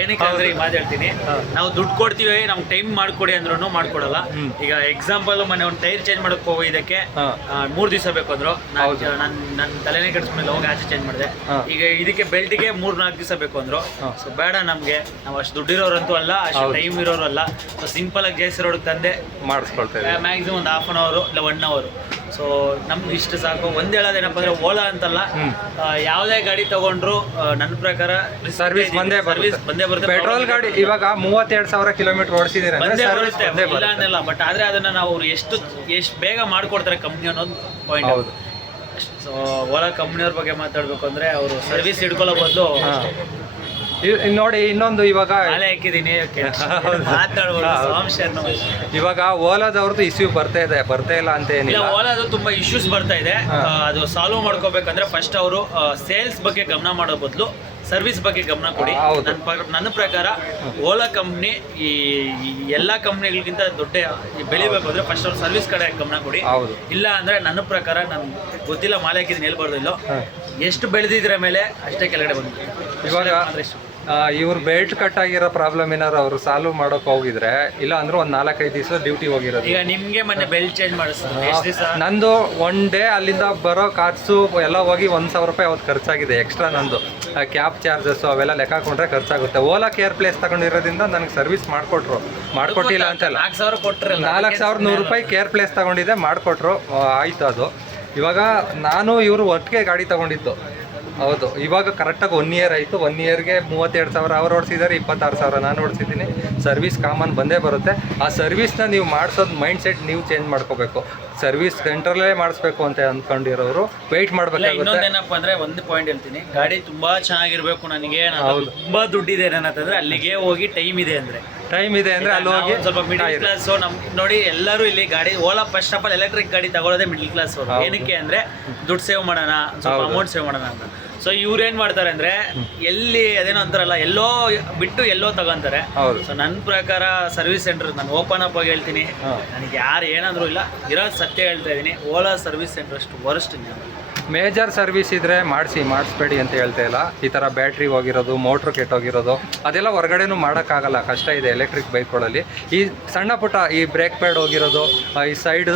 ಏನಕ್ಕೆ ಅಂದ್ರೆ ಈಗ ಮಾತಾಡ್ತೀನಿ ನಾವು ದುಡ್ಡು ಕೊಡ್ತೀವಿ ನಮ್ಗೆ ಟೈಮ್ ಮಾಡ್ಕೊಡಿ ಅಂದ್ರೂ ಮಾಡ್ಕೊಡಲ್ಲ. ಈಗ ಎಕ್ಸಾಂಪಲ್ ಮೊನ್ನೆ ಒಂದು ಟೈರ್ ಚೇಂಜ್ ಮಾಡಕ್ ಹೋಗಿ ಇದಕ್ಕೆ ಹಾ. ಆ, ಮೂರ್ ದಿವಸ ಬೇಕು ಅಂದ್ರು. ನಾನು ನನ್ನ ತಲೆನೇ ಕೆಡಿಸ್ಕೊಂಡು ಹೋಗಿ ಆಚೆ ಚೇಂಜ್ ಮಾಡಿದೆ. ಈಗ ಇದಕ್ಕೆ ಬೆಲ್ಟ್ಗೆ ಮೂರ್ ನಾಲ್ಕು ದಿವಸ ಬೇಕು ಅಂದ್ರು. ಸೊ ಬೇಡ ನಮ್ಗೆ. ನಾವು ಅಷ್ಟು ದುಡ್ಡಿರೋರಂತೂ ಅಲ್ಲ ಅಷ್ಟು ಟೈಮ್ ಇರೋರು ಅಲ್ಲ. ಸೊ ಸಿಂಪಲ್ ಆಗಿ ಜೈಸಿ ರೋಡ್ ತಂದೆ. ಮಾಡಿಸ್ಕೊಳ್ತೇವೆ ಮ್ಯಾಕ್ಸಿಮಮ್ ಒಂದು ಹಾಫ್ ಅನ್ ಅವರ್ ಇಲ್ಲ ಒನ್ ಅವರು ಸೊ ನಮ್ಗೆ ಇಷ್ಟು ಸಾಕು. ಒಂದ್ ಹೇಳೋದೇನಪ್ಪ ಅಂದ್ರೆ ಓಲಾ ಅಂತಲ್ಲ. ಯಾವುದೇ ಗಾಡಿ ತಗೊಂಡ್ರು ನನ್ನ ಪ್ರಕಾರ ಸರ್ವಿಸ್ ಬಂದೇ ಸರ್ವಿಸ್ ಬಂದೇ ಬರುತ್ತೆ. ಪೆಟ್ರೋಲ್ ಗಾಡಿ ಇವಾಗ ಮೂವತ್ತೆರಡು ಸಾವಿರ ಕಿಲೋಮೀಟರ್ ಓಡಿಸಿದ್ರೆ ಬಂದೇ ಬರುತ್ತೆ. ಇಲ್ಲ ಅನ್ನಲ್ಲ ಬಟ್ ಆದ್ರೆ ಅದನ್ನ ನಾವು ಅವ್ರು ಎಷ್ಟು ಎಷ್ಟು ಬೇಗ ಮಾಡ್ಕೊಡ್ತಾರೆ ಕಂಪ್ನಿ ಅನ್ನೋದು ಪಾಯಿಂಟ್ ಹೌದು. ಸೊ ಓಲಾ ಕಂಪ್ನಿಯವ್ರ ಬಗ್ಗೆ ಮಾತಾಡ್ಬೇಕು ಅಂದ್ರೆ ಅವರು ಸರ್ವಿಸ್ ಹಿಡ್ಕೊಳ್ಳೋ ಬದಲು ನೋಡಿ ಇನ್ನೊಂದು ಇವಾಗ ಹಾಕಿದೀನಿ ಇವಾಗ ಓಲಾದವ್ರದ್ದು ಇಶ್ಯೂ ಬರ್ತಾ ಇದೆ ಬರ್ತಾ ಇಲ್ಲ ಅಂತ ಏನಿಲ್ಲ. ಓಲಾದು ತುಂಬಾ ಇಶ್ಯೂಸ್ ಬರ್ತಾ ಇದೆ. ಅದು ಸಾಲ್ವ್ ಮಾಡ್ಕೋಬೇಕಂದ್ರೆ ಫಸ್ಟ್ ಅವರು ಸೇಲ್ಸ್ ಬಗ್ಗೆ ಗಮನ ಮಾಡೋ ಬದಲು ಸರ್ವಿಸ್ ಬಗ್ಗೆ ಗಮನ ಕೊಡಿ. ನನ್ನ ಪ್ರ- ನನ್ನ ಪ್ರಕಾರ ಓಲಾ ಕಂಪ್ನಿ ಈ ಎಲ್ಲಾ ಕಂಪ್ನಿಗಳಿಗಿಂತ ದೊಡ್ಡ ಬೆಳಿಬೇಕಂದ್ರೆ ಬೆಳಿಬೇಕು ಅಂದ್ರೆ ಫಸ್ಟ್ ಅವ್ರು ಸರ್ವಿಸ್ ಕಡೆ ಗಮನ ಕೊಡಿ. ಇಲ್ಲ ಅಂದ್ರೆ ನನ್ನ ಪ್ರಕಾರ ನನ್ ಗೊತ್ತಿಲ್ಲ ಮಾಲೆ ಹಾಕಿದ್ರೆ ಹೇಳ್ಬಾರ್ದು ಇಲ್ಲೋ ಎಷ್ಟು ಬೆಳೆದಿದ್ರ ಮೇಲೆ ಅಷ್ಟೇ ಕೆಳಗಡೆ ಬಂದ್ರೆ ಇವಾಗ ಇವ್ರು ಬೆಲ್ಟ್ ಕಟ್ ಆಗಿರೋ ಪ್ರಾಬ್ಲಮ್ ಏನಾದ್ರು ಅವರು ಸಾಲ್ವ್ ಮಾಡೋಕೆ ಹೋಗಿದ್ರೆ ಇಲ್ಲ ಅಂದ್ರೆ ಒಂದು ನಾಲ್ಕೈದು ದಿವಸ ಡ್ಯೂಟಿ ಹೋಗಿರೋದು. ಈಗ ನಿಮ್ಗೆ ಮೊನ್ನೆ ಬೆಲ್ಟ್ ಚೇಂಜ್ ನಂದು ಒನ್ ಡೇ ಅಲ್ಲಿಂದ ಬರೋ ಖರ್ಚು ಎಲ್ಲ ಹೋಗಿ ಒಂದು ಸಾವಿರ ರೂಪಾಯಿ ಅವತ್ತು ಖರ್ಚಾಗಿದೆ ಎಕ್ಸ್ಟ್ರಾ ನಂದು. ಕ್ಯಾಬ್ ಚಾರ್ಜಸ್ಸು ಅವೆಲ್ಲ ಲೆಕ್ಕ ಹಾಕೊಂಡ್ರೆ ಖರ್ಚಾಗುತ್ತೆ. ಓಲಾ ಕೇರ್ ಪ್ಲೇಸ್ ತಗೊಂಡಿರೋದ್ರಿಂದ ನನಗೆ ಸರ್ವಿಸ್ ಮಾಡಿಕೊಟ್ರು. ಮಾಡಿಕೊಟ್ಟಿಲ್ಲ ಅಂತಲ್ಲ ನಾಲ್ಕು ಸಾವಿರ ಕೊಟ್ಟರೆ ನಾಲ್ಕು ಸಾವಿರದ ನೂರು ರೂಪಾಯಿ ಕೇರ್ ಪ್ಲೇಸ್ ತಗೊಂಡಿದ್ದೆ ಮಾಡಿಕೊಟ್ರು. ಆಯ್ತು ಅದು. ಇವಾಗ ನಾನು ಇವರು ಒಟ್ಟಿಗೆ ಗಾಡಿ ತಗೊಂಡಿದ್ದು. ಹೌದು. ಇವಾಗ ಕರೆಕ್ಟಾಗಿ ಒನ್ ಇಯರ್ ಆಯಿತು. ಒನ್ ಇಯರ್ಗೆ ಮೂವತ್ತೆರಡು ಸಾವಿರ ಅವ್ರು ಓಡಿಸಿದ್ದಾರೆ ಇಪ್ಪತ್ತಾರು ಸಾವಿರ ನಾನು ಓಡಿಸಿದ್ದೀನಿ. ಸರ್ವಿಸ್ ಕಾಮನ್ ಬಂದೇ ಬರುತ್ತೆ. ಆ ಸರ್ವಿಸ್ನ ನೀವು ಮಾಡಿಸೋದು ಮೈಂಡ್ ಸೆಟ್ ನೀವು ಚೇಂಜ್ ಮಾಡ್ಕೋಬೇಕು. ಸರ್ವಿಸ್ ಸೆಂಟ್ರಲ್ಲೇ ಮಾಡಿಸ್ಬೇಕು ಅಂತ ಅಂದ್ಕೊಂಡಿರೋರು ವೆಯ್ಟ್ ಮಾಡಬೇಕಾಗುತ್ತೆ. ಇನ್ನೊಂದೇನಪ್ಪ ಅಂದ್ರೆ ಒಂದು ಪಾಯಿಂಟ್ ಹೇಳ್ತೀನಿ. ಗಾಡಿ ತುಂಬಾ ಚೆನ್ನಾಗಿರ್ಬೇಕು ನನಗೆ. ತುಂಬ ಹೌದು. ತುಂಬಾ ದುಡ್ಡಿದೆ ಏನಂತಂದ್ರೆ ಅಲ್ಲಿಗೆ ಹೋಗಿ ಟೈಮ್ ಇದೆ ಅಂದ್ರೆ. ಟೈಮ್ ಇದೆ ಅಂದರೆ ಅಲ್ಲಿ ಹೋಗಿ ಸ್ವಲ್ಪ ಮಿಡಲ್. ಕ್ಲಾಸ್ ನಮ್ ನೋಡಿ ಎಲ್ಲರೂ ಇಲ್ಲಿ ಗಾಡಿ Ola first of all electric ಗಾಡಿ ತಗೊಳ್ಳೋದೇ ಮಿಡಲ್ ಕ್ಲಾಸ್ ಅವರು. ಏನಕ್ಕೆ ಅಂದ್ರೆ ದುಡ್ಡು ಸೇವ್ ಮಾಡೋಣ ಸ್ವಲ್ಪ ಅಮೌಂಟ್ ಸೇವ್ ಮಾಡೋಣ ಅಂತ. ಸೊ ಇವ್ರು ಏನ್ ಮಾಡ್ತಾರೆ ಅಂದ್ರೆ ಎಲ್ಲಿ ಅದೇನೋ ಅಂತಾರಲ್ಲ ಎಲ್ಲೋ ಬಿಟ್ಟು ಎಲ್ಲೋ ತಗೊಂತಾರೆ. ಸೊ ನನ್ನ ಪ್ರಕಾರ ಸರ್ವಿಸ್ ಸೆಂಟರ್ ನಾನು ಓಪನ್ ಅಪ್ ಆಗಿ ಹೇಳ್ತೀನಿ. ನನಗೆ ಯಾರು ಏನಾದರೂ ಇಲ್ಲ ಇರೋ ಸತ್ಯ ಹೇಳ್ತಾ ಇದ್ದೀನಿ ಓಲಾ ಸರ್ವಿಸ್ ಸೆಂಟರ್ ಅಷ್ಟು ವರ್ಸ್ಟ್ ಮೇಜರ್ ಸರ್ವಿಸ್ ಇದ್ರೆ ಮಾಡಿಸಿ ಮಾಡಿಸ್ಬೇಡಿ ಅಂತ ಹೇಳ್ತಾ ಇಲ್ಲ. ಈ ಥರ ಬ್ಯಾಟ್ರಿ ಹೋಗಿರೋದು ಮೋಟ್ರ್ ಕೆಟ್ಟೋಗಿರೋದು ಅದೆಲ್ಲ ಹೊರಗಡೆನೂ ಮಾಡೋಕ್ಕಾಗಲ್ಲ. ಕಷ್ಟ ಇದೆ ಎಲೆಕ್ಟ್ರಿಕ್ ಬೈಕ್ಗಳಲ್ಲಿ. ಈ ಸಣ್ಣ ಪುಟ್ಟ ಈ ಬ್ರೇಕ್ ಪ್ಯಾಡ್ ಹೋಗಿರೋದು ಈ ಸೈಡ್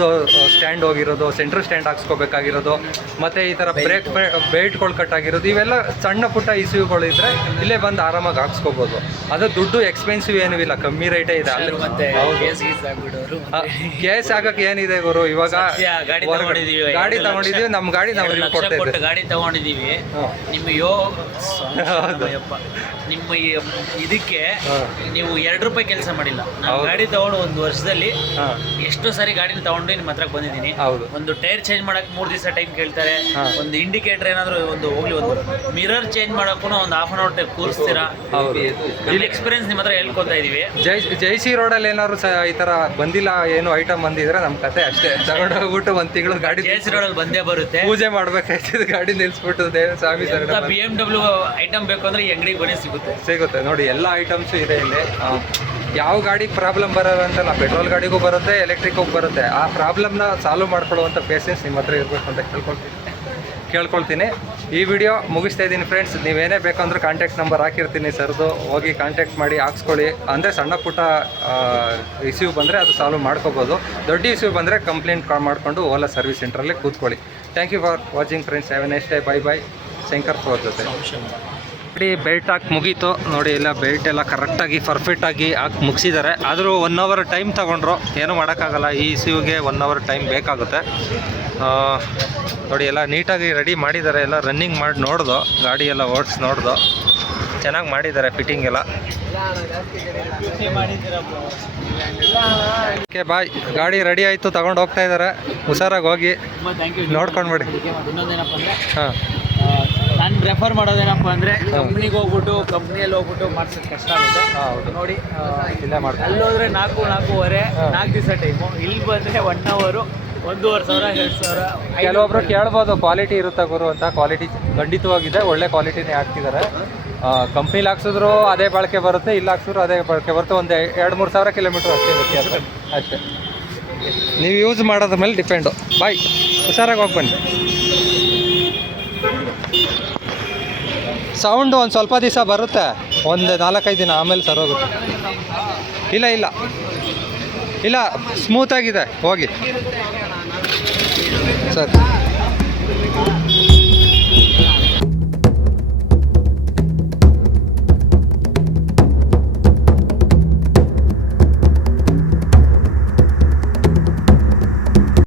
ಸ್ಟ್ಯಾಂಡ್ ಹೋಗಿರೋದು ಸೆಂಟ್ರ್ ಸ್ಟ್ಯಾಂಡ್ ಹಾಕ್ಸ್ಕೋಬೇಕಾಗಿರೋದು ಮತ್ತೆ ಈ ಥರ ಬ್ರೇಕ್ ಬೇಲ್ಟ್ಗಳು ಕಟ್ಟಾಗಿರೋದು ಇವೆಲ್ಲ ಸಣ್ಣ ಪುಟ್ಟ ಇಸ್ಯೂಗಳು ಇದ್ರೆ ಇಲ್ಲೇ ಬಂದು ಆರಾಮಾಗಿ ಹಾಕ್ಸ್ಕೋಬೋದು. ಅದು ದುಡ್ಡು ಎಕ್ಸ್ಪೆನ್ಸಿವ್ ಏನೂ ಇಲ್ಲ ಕಮ್ಮಿ ರೇಟೇ ಇದೆ. ಗ್ಯಾಸ್ ಕೇಸ್ ಆಗಕ್ಕೆ ಏನಿದೆ ಗುರು? ಇವಾಗ ಗಾಡಿ ತಗೊಂಡಿದೀವಿ. ಗಾಡಿ ಎರಡು ತಗೊಂಡಿದೀವಿ ನಮ್ಮ ಗಾಡಿ ನಾವು ಲಕ್ಷ ಕೊಟ್ಟು ಗಾಡಿ ತಗೊಂಡಿದೀವಿ ನಿಮ್ಗೆ ನಿಮ್ಮ ಯೋ. ನಿಮ್ಮ ಈ ಇದಕ್ಕೆ ನೀವು ಎರಡು ರೂಪಾಯಿ ಕೆಲಸ ಮಾಡಿಲ್ಲ. ನಾವು ಗಾಡಿ ತಗೊಂಡು ಒಂದು ವರ್ಷದಲ್ಲಿ ಎಷ್ಟು ಸಾರಿ ಗಾಡಿನ ತಗೊಂಡು ನಿಮ್ಮ ಹತ್ರ ಬಂದಿದ್ದೀನಿ. ಒಂದು ಟೈರ್ ಚೇಂಜ್ ಮಾಡಕ್ ಮೂರ್ ದಿವಸ ಟೈಮ್ ಕೇಳ್ತಾರೆ. ಒಂದು ಇಂಡಿಕೇಟರ್ ಏನಾದ್ರು ಒಂದು ಹೋಗ್ಲಿ ಒಂದು ಮಿರರ್ ಚೇಂಜ್ ಮಾಡಕ್ಕೂ ಒಂದು ಹಾಫ್ ಅನ್ ಅವರ್ ಕೂರಿಸ್ತೀರಾ? ಹೌದು. ಇಲ್ಲಿ ಎಕ್ಸ್ಪೀರಿಯನ್ಸ್ ನಿಮ್ಮ ಹತ್ರ ಹೇಳ್ಕೊತಾ ಇದೀವಿ. ಜೈ ಜೈಸಿ ಅಲ್ಲಿ ಏನಾದ್ರು ಈ ತರ ಬಂದಿಲ್ಲ ಏನು ಐಟಮ್ ಬಂದಿದ್ರೆ ನಮ್ ಕತೆ ಅಷ್ಟೇ. ತಗೊಂಡು ಹೋಗ್ಬಿಟ್ಟು ಒಂದ್ ತಿಂಗಳು ಗಾಡಿ ಜೈಸಿ ರೋಡ್ ಅಲ್ಲಿ ಬಂದೇ ಬರುತ್ತೆ. ಪೂಜೆ ಮಾಡ್ಬೇಕಾಯ್ತದೆ ಗಾಡಿ ನಿಲ್ಸ್ಬಿಟ್ಟು ಸ್ವಾಮಿ sir B M W item ಬೇಕು ಅಂದ್ರೆ ಈ ಅಂಗಡಿಗೆ ಬನ್ನಿ ಸಿಗುತ್ತೆ. ಸಿಗುತ್ತೆ. ನೋಡಿ, ಎಲ್ಲ ಐಟಮ್ಸು ಇದೆ ಇಲ್ಲಿ. ಯಾವ ಗಾಡಿಗೆ ಪ್ರಾಬ್ಲಮ್ ಬರೋದು ಅಂತಲ್ಲ ಪೆಟ್ರೋಲ್ ಗಾಡಿಗೂ ಬರುತ್ತೆ ಎಲೆಕ್ಟ್ರಿಕ್ಗೂ ಬರುತ್ತೆ. ಆ ಪ್ರಾಬ್ಲಮ್ನ ಸಾಲ್ವ್ ಮಾಡ್ಕೊಳ್ಳುವಂಥ ಪೇಷನ್ಸ್ ನಿಮ್ಮ ಹತ್ರ ಇರಬೇಕು ಅಂತ ಕೇಳ್ಕೊಳ್ತೀನಿ. ಕೇಳ್ಕೊಳ್ತೀನಿ. ಈ ವಿಡಿಯೋ ಮುಗಿಸ್ತಾ ಇದ್ದೀನಿ ಫ್ರೆಂಡ್ಸ್ ನೀವೇನೇ ಬೇಕಂದ್ರೆ ಕಾಂಟ್ಯಾಕ್ಟ್ ನಂಬರ್ ಹಾಕಿರ್ತೀನಿ ಸರ್ದು. ಹೋಗಿ ಕಾಂಟ್ಯಾಕ್ಟ್ ಮಾಡಿ, ಹಾಕ್ಸ್ಕೊಳ್ಳಿ. ಅಂದರೆ ಸಣ್ಣ ಪುಟ್ಟ ಇಶ್ಯೂ ಬಂದರೆ ಅದು ಸಾಲ್ವ್ ಮಾಡ್ಕೋಬೋದು. ದೊಡ್ಡ ಇಶ್ಯೂ ಬಂದರೆ ಕಂಪ್ಲೇಂಟ್ ಕಾಲ್ ಮಾಡಿಕೊಂಡು ಓಲಾ ಸರ್ವಿಸ್ ಸೆಂಟ್ರಲ್ಲೇ ಕೂತ್ಕೊಳ್ಳಿ. Thank you for watching friends have a next day bye bye Shankar four ಜೊತೆ ಬೆಲ್ಟ್ ಹಾಕಿ ಮುಗೀತು. ನೋಡಿ ಎಲ್ಲ ಬೆಲ್ಟ್ ಎಲ್ಲ ಕರೆಕ್ಟಾಗಿ ಪರ್ಫೆಕ್ಟಾಗಿ ಹಾಕಿ ಮುಗಿಸಿದ್ದಾರೆ ಆದರೂ ಒನ್ ಅವರ್ ಟೈಮ್ ತಗೊಂಡ್ರು ಏನೂ ಮಾಡೋಕ್ಕಾಗಲ್ಲ. ಈ ಸಿಯುಗೆ ಒನ್ ಅವರ್ ಟೈಮ್ ಬೇಕಾಗುತ್ತೆ. ನೋಡಿ ಎಲ್ಲ ನೀಟಾಗಿ ರೆಡಿ ಮಾಡಿದ್ದಾರೆ ಎಲ್ಲ ರನ್ನಿಂಗ್ ಮಾಡಿ ನೋಡ್ದು. ಗಾಡಿ ಎಲ್ಲ ಓಡಿಸಿ ನೋಡ್ದು. ಚೆನ್ನಾಗಿ ಮಾಡಿದ್ದಾರೆ ಫಿಟ್ಟಿಂಗ್ ಎಲ್ಲ. ಓಕೆ ಬಾಯ್ ಗಾಡಿ ರೆಡಿ ಆಯಿತು ತಗೊಂಡು ಹೋಗ್ತಾ ಇದ್ದಾರೆ ಹುಷಾರಾಗಿ ಹೋಗಿ ನೋಡ್ಕೊಂಡ್ಬಿಡಿ. ಹಾಂ. ನಾನು ರೆಫರ್ ಮಾಡೋದೇನಪ್ಪ ಅಂದರೆ ಕಂಪ್ನಿಗೆ ಹೋಗ್ಬಿಟ್ಟು ಕಂಪ್ನಿಯಲ್ಲಿ ಹೋಗ್ಬಿಟ್ಟು ಮಾಡ್ಸೋದು ಕಷ್ಟ ಆಗುತ್ತೆ. ಹೌದು. ನೋಡಿ ಇಲ್ಲೇ ಮಾಡ್ಕೊಂಡು ಅಲ್ಲೋದ್ರೆ ನಾಲ್ಕು ನಾಲ್ಕೂವರೆ. ನಾಲ್ಕು ದಿವಸ ಟೈಮು ಇಲ್ಲಿ ಬಂದರೆ ಒನ್ ಅವರು ಒಂದೂವರೆ ಸಾವಿರ ಎರಡು ಸಾವಿರ ಕೆಲವೊಬ್ರು ಕೇಳ್ಬೋದು ಕ್ವಾಲಿಟಿ ಇರುತ್ತಾ ಗುರು ಅಂತ. ಕ್ವಾಲಿಟಿ ಖಂಡಿತವಾಗಿದೆ ಒಳ್ಳೆ ಕ್ವಾಲಿಟಿನೇ ಹಾಕ್ತಿದ್ದಾರೆ ಕಂಪ್ನಿಲಿ ಹಾಕ್ಸಿದ್ರು ಅದೇ ಬಳಕೆ ಬರುತ್ತೆ ಇಲ್ಲಿ ಹಾಕ್ಸಿದ್ರು ಅದೇ ಬಳಕೆ ಬರುತ್ತೆ. ಒಂದು ಎರಡು ಮೂರು ಸಾವಿರ ಕಿಲೋಮೀಟ್ರ್ ಅಷ್ಟೇ ವ್ಯತ್ಯಾಸ. ಅಷ್ಟೇ. ನೀವು ಯೂಸ್ ಮಾಡೋದ್ರ ಮೇಲೆ ಡಿಪೆಂಡು ಬಾಯ್ ಹುಷಾರಾಗಿ ಹೋಗಿ ಬನ್ನಿ. ಸೌಂಡು ಒಂದು ಸ್ವಲ್ಪ ದಿವಸ ಬರುತ್ತೆ. ಒಂದು ನಾಲ್ಕೈದು ದಿನ, ಆಮೇಲೆ ಸರೋಗುತ್ತೆ ಇಲ್ಲ ಇಲ್ಲ. ಇಲ್ಲ ಸ್ಮೂತಾಗಿದೆ ಹೋಗಿ. ಸರಿ.